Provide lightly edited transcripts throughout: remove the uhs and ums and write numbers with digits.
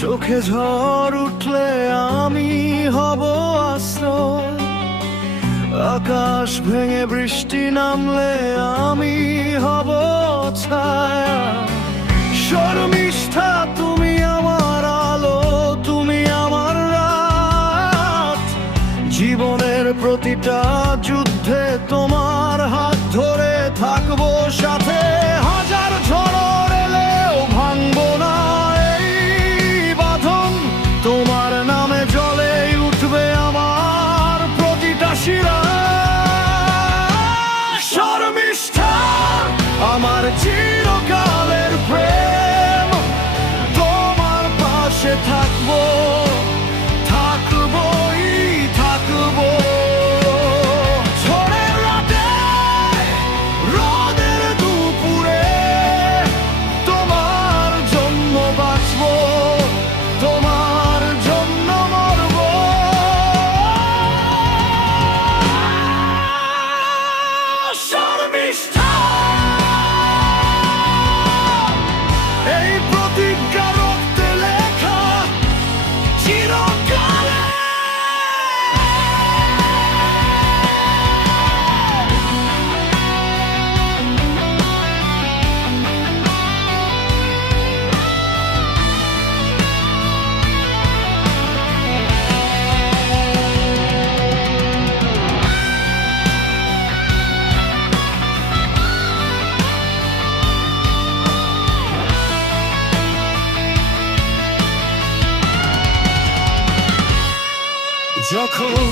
চোখে ঝড় উঠলে আমি হব আশ্রয়, আকাশ ভেঙে বৃষ্টি নামলে আমি হব ছায়া। শর্মিষ্ঠা তুমি আমার আলো, তুমি আমার রাত, জীবনের প্রতিটা যুদ্ধে তোমার হাত ধরে থাকবো সাথে। হাজার ঝড় এলেও ভাঙবো না এই বাঁধন, তোমার নামে জ্বলে উঠবে আমার প্রতিটা শিরা। শর্মিষ্ঠা আমার চিরকালের প্রেম, তোমার পাশে থাকবো, থাকবোই থাকবো। ঝড়ের রাতে, রোদের দুপুরে, তোমার জন্য বাঁচবো, তোমার জন্য মরবো। শর্মিষ্ঠা এই প্রতিজ্ঞা রক্তে লেখা চিরকালে। যখন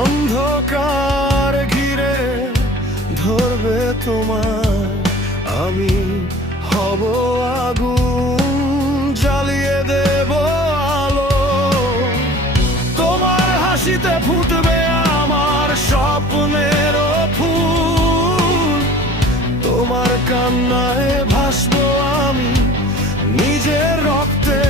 অন্ধকার ঘিরে ধরবে তোমার, আমি হব আগুন, জ্বালিয়ে দেব আলো। তোমার হাসিতে ফুটবে আমার স্বপ্নের ফুল, তোমার কান্নায় ভাসবো আমি নিজের রক্তে।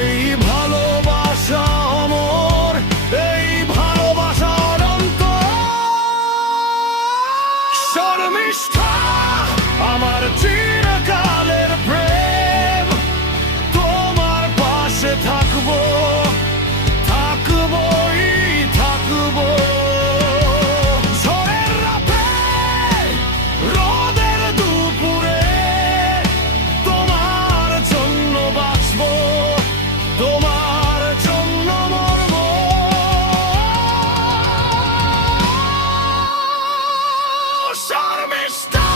এই ভালোবাসা অমর, এই ভালোবাসা অনন্ত। শর্মিষ্ঠা আমার চিরকালের প্রেম, তোমার পাশে থাকবো, থাকবোই থাকবো। ঝড়ের রাতে, রোদের দুপুরে, তোমার জন্য বাঁচবো, তোমার জন্য মরবো। শর্মিষ্ঠা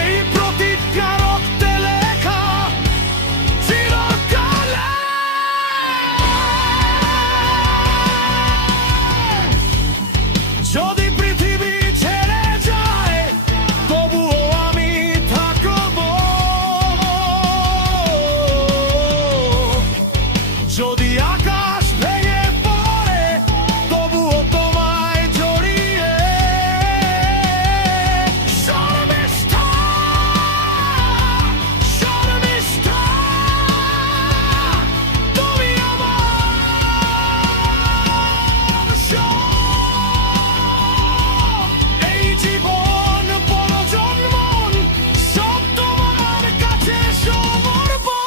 এই প্রতিজ্ঞা রক্তে লেখা চিরকালে। যদি পৃথিবী ছেড়ে যায় তবুও আমি থাকবো, যদি আকাশ ভেঙে পড়ে তবুও তোমায় জড়িয়ে। শর্মিষ্ঠা, শর্মিষ্ঠা তুমি আমার সব। এই জীবন পরজন্মন সব তোমার কাছে সমর্পণ।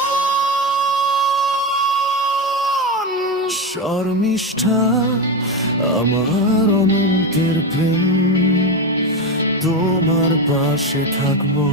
শর্মিষ্ঠা আমার অনন্তের প্রেম, তোমার পাশে থাকবো।